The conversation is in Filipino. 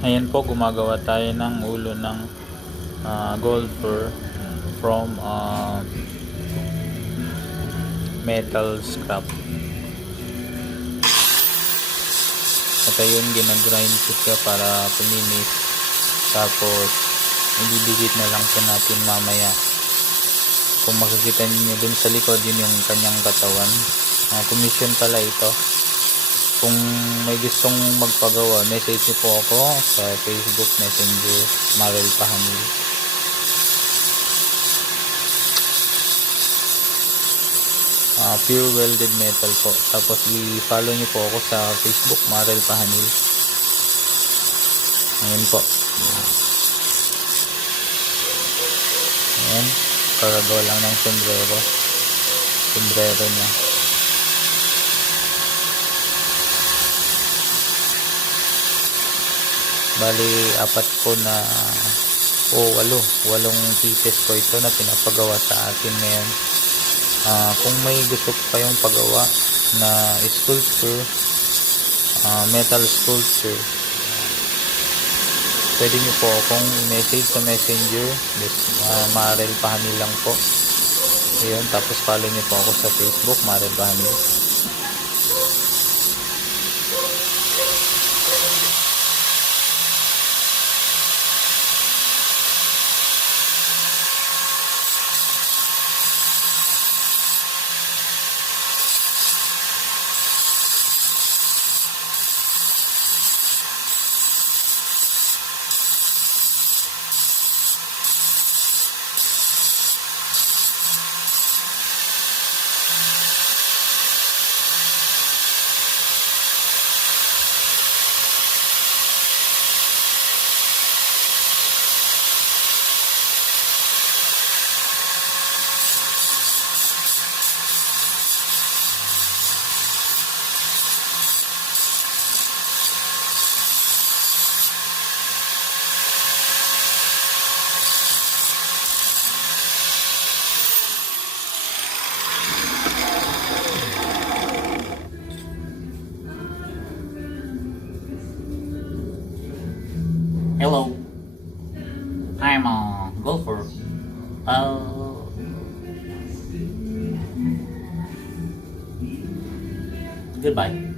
Ayan po, gumagawa tayo ng ulo ng golfer from metal scrap. At ayun, ginagrind ko siya para puminis. Tapos ididikit na lang po natin mamaya. Kung makikita niyo dun sa likod, yun yung kanyang katawan. Commission pala ito. Kung may gustong magpagawa, message niyo po ako sa Facebook Messenger, Marel Pahanil. Pure welded metal po. Tapos i-follow niyo po ako sa Facebook, Marel Pahanil. Ayan po. Ayan, karagawa lang ng sombrero niya. Bali, apat po na walong pieces po ito na pinapagawa sa akin ngayon. Kung may gusto pa yung pagawa na sculpture, metal sculpture, pwede nyo po akong message sa messenger. Marel Pahanil lang po. Ayun, tapos follow nyo po ako sa Facebook, Marel Pahanil. Hello, I'm a golfer. Goodbye.